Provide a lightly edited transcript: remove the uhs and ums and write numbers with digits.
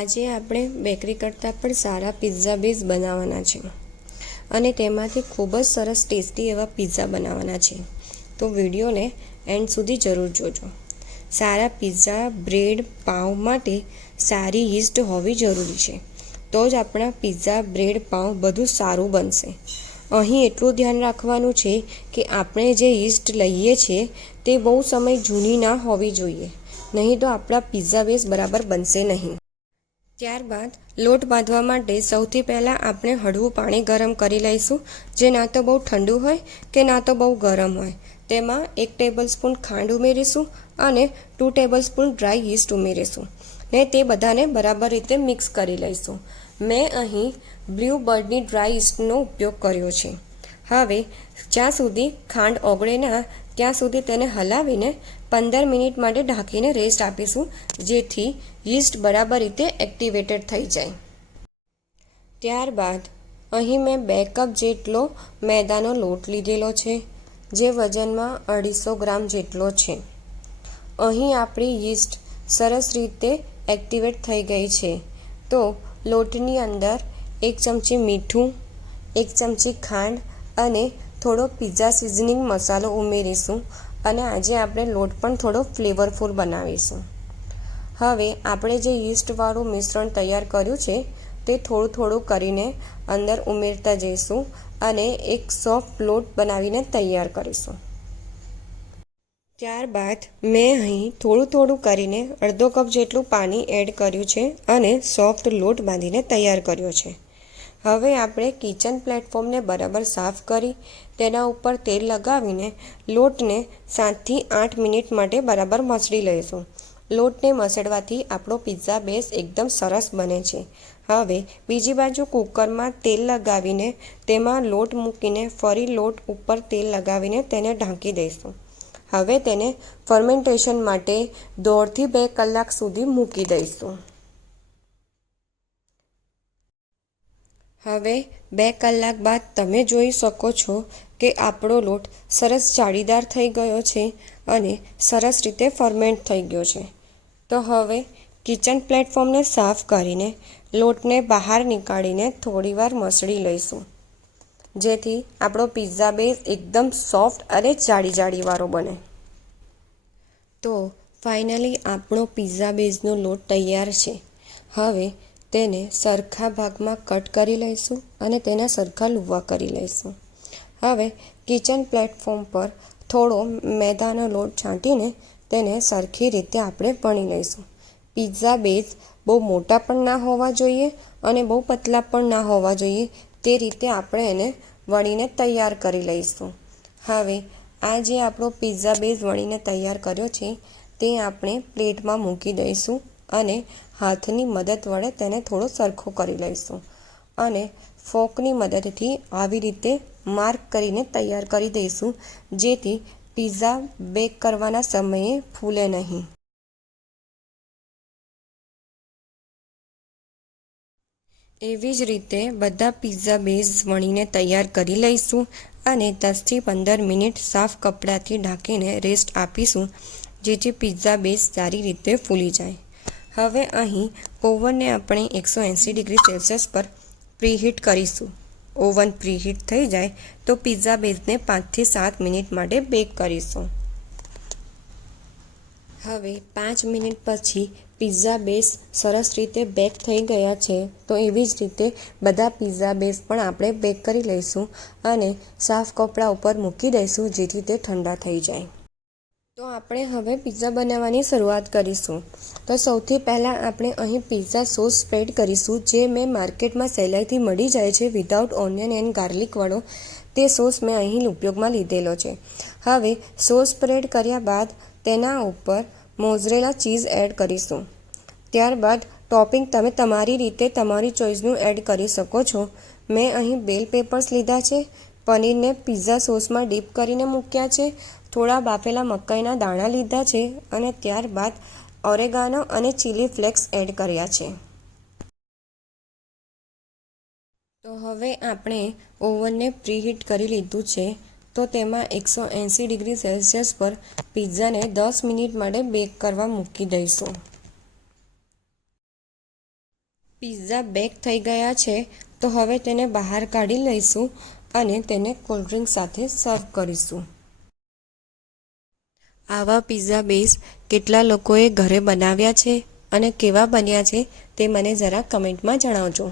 આજે આપણે બેકરી કરતાં પણ સારા પિઝા બેઝ બનાવવાના છે અને તેમાંથી ખૂબ જ સરસ ટેસ્ટી એવા પિઝા બનાવવાના છે. તો વિડીયોને એન્ડ સુધી જરૂર જોજો. સારા પિઝા બ્રેડ પાઉં માટે સારી યીસ્ટ હોવી જરૂરી છે, તો જ આપણા પિઝા બ્રેડ પાઉં બધું સારું બનશે. અહીં એટલું ધ્યાન રાખવાનું છે કે આપણે જે યીસ્ટ લઈએ છીએ તે બહુ સમય જૂની ના હોવી જોઈએ, નહીં તો આપણા પિઝા બેઝ બરાબર બનશે નહીં. ત્યારબાદ લોટ બાંધવા માટે સૌથી પહેલાં આપણે હળવું પાણી ગરમ કરી લઈશું, જે ના તો બહુ ઠંડુ હોય કે ના તો બહુ ગરમ હોય. તેમાં 1 ટેબલસ્પૂન ખાંડ ઉમેરીશું અને 2 ટેબલસ્પૂન ડ્રાય યીસ્ટ ઉમેરીશું ને તે બધાને બરાબર રીતે મિક્સ કરી લઈશું. મેં અહીં બ્લુ બર્ડની ડ્રાય યીસ્ટનો ઉપયોગ કર્યો છે. હવે જ્યાં સુધી ખાંડ ઓગળે ના ત્યાં સુધી તેને હલાવીને 15 મિનિટ માટે ઢાંકીને રેસ્ટ આપીશું, જેથી યીસ્ટ બરાબર રીતે એક્ટિવેટેડ થઈ જાય. ત્યારબાદ અહીં મેં 2 કપ જેટલો મેદાનો લોટ લીધેલો છે, જે વજનમાં 250 ગ્રામ જેટલો છે. અહીં આપણી યીસ્ટ સરસ રીતે એક્ટિવેટ થઈ ગઈ છે. તો લોટની અંદર 1 ચમચી મીઠું, 1 ચમચી ખાંડ અને થોડો પિઝા સિઝનિંગ મસાલો ઉમેરીશું અને આજે આપણે લોટ પણ થોડો ફ્લેવરફુલ બનાવીશું. હવે આપણે જે યીસ્ટવાળું મિશ્રણ તૈયાર કર્યું છે તે થોડું થોડું કરીને અંદર ઉમેરતા જઈશું અને એક સોફ્ટ લોટ બનાવીને તૈયાર કરીશું. ત્યારબાદ મેં અહીં થોડું થોડું કરીને અડધો કપ જેટલું પાણી એડ કર્યું છે અને સોફ્ટ લોટ બાંધીને તૈયાર કર્યો છે. હવે આપણે કિચન પ્લેટફોર્મને બરાબર સાફ કરી તેના ઉપર તેલ લગાવીને લોટને 7થી 8 મિનિટ માટે બરાબર મસળી લઈશું. લોટને મસળવાથી આપણો પિઝા બેઝ એકદમ સરસ બને છે. હવે બીજી બાજુ કુકરમાં તેલ લગાવીને તેમાં લોટ મૂકીને ફરી લોટ ઉપર તેલ લગાવીને તેને ઢાંકી દઈશું. હવે તેને ફર્મેન્ટેશન માટે 1.5 થી 2 કલાક સુધી મૂકી દઈશું. હવે 2 કલાક બાદ તમે જોઈ શકો છો કે આપણો લોટ સરસ જાળીદાર થઈ ગયો છે અને સરસ રીતે ફર્મેન્ટ થઈ ગયો છે. તો હવે કિચન પ્લેટફોર્મને સાફ કરીને લોટને બહાર નીકાળીને થોડીવાર મસળી લઈશું, જેથી આપણો પિઝા બેઝ એકદમ સોફ્ટ અને જાળીવાળો બને. તો ફાઇનલી આપણો પિઝા બેઝનો લોટ તૈયાર છે. હવે તેને સરખા ભાગમાં કટ કરી લઈશું અને તેના સરખા લુવા કરી લઈશું. હવે કિચન પ્લેટફોર્મ પર થોડો મેદાનો લોટ છાંટીને તેને સરખી રીતે આપણે વણી લઈશું. પિઝા બેઝ બહુ મોટા પણ ના હોવા જોઈએ અને બહુ પતલા પણ ના હોવા જોઈએ, તે રીતે આપણે એને વણીને તૈયાર કરી લઈશું. હવે આ જે આપણો પિઝા બેઝ વણીને તૈયાર કર્યો છે તે આપણે પ્લેટમાં મૂકી દઈશું અને હાથની મદદ વડે તેને થોડો સરખો કરી લઈશું અને ફોર્કની મદદથી આવી રીતે માર્ક કરીને તૈયાર કરી દઈશું, જેથી પિઝા બેક કરવાના સમયે ફૂલે નહીં. એવી જ રીતે બધા પિઝા બેઝ વણીને તૈયાર કરી લઈશું અને 10 થી 15 મિનિટ સાફ કપડાથી ઢાંકીને રેસ્ટ આપીશું, જેથી પિઝા બેઝ સારી રીતે ફૂલી જાય. હવે અહીં ઓવનને આપણે 180 ડિગ્રી સેલ્સિયસ પર પ્રીહીટ કરીશું. ઓવન પ્રીહીટ થઈ જાય તો પિઝા બેઝને 5 થી 7 મિનિટ માટે બેક કરીશું. હવે 5 મિનિટ પછી પિઝા બેઝ સરસ રીતે બેક થઈ ગયા છે. તો એવી જ રીતે બધા પિઝા બેઝ પણ આપણે બેક કરી લઈશું અને સાફ કપડા ઉપર મૂકી દઈશું, જેથી તે ઠંડા થઈ જાય. તો આપણે હવે પિઝા બનાવવાની શરૂઆત કરીશું. તો સૌથી પહેલાં આપણે અહીં પિઝા સોસ સ્પ્રેડ કરીશું, જે મેં માર્કેટમાં સહેલાઈથી મળી જાય છે વિધાઉટ ઓનિયન એન્ડ ગાર્લિકવાળો. તે સોસ મેં અહીં ઉપયોગમાં લીધેલો છે. હવે સોસ સ્પ્રેડ કર્યા બાદ તેના ઉપર મોઝરેલા ચીઝ એડ કરીશું. ત્યારબાદ ટોપિંગ તમે તમારી રીતે તમારી ચોઈસનું એડ કરી શકો છો. મેં અહીં બેલ પેપર્સ લીધા છે, પનીરને પિઝા સોસમાં ડીપ કરીને મૂક્યા છે, થોડા બાફેલા મકાઈના દાણા લીધા છે અને ત્યારબાદ ઓરેગાનો અને ચીલી ફ્લેક્સ એડ કર્યા છે. તો હવે આપણે ઓવનને પ્રીહીટ કરી લીધું છે. તો તેમાં 180 ડિગ્રી સેલ્સિયસ પર પિઝાને 10 મિનિટ માટે બેક કરવા મૂકી દઈશું. પિઝા બેક થઈ ગયા છે, તો હવે તેને બહાર કાઢી લઈશું અને તેને કોલ્ડ ડ્રિંક સાથે સર્વ કરીશું. આવા પિઝા બેઝ કેટલા લોકોએ ઘરે બનાવ્યા છે અને કેવા બન્યા છે તે મને જરા કમેન્ટમાં જણાવજો.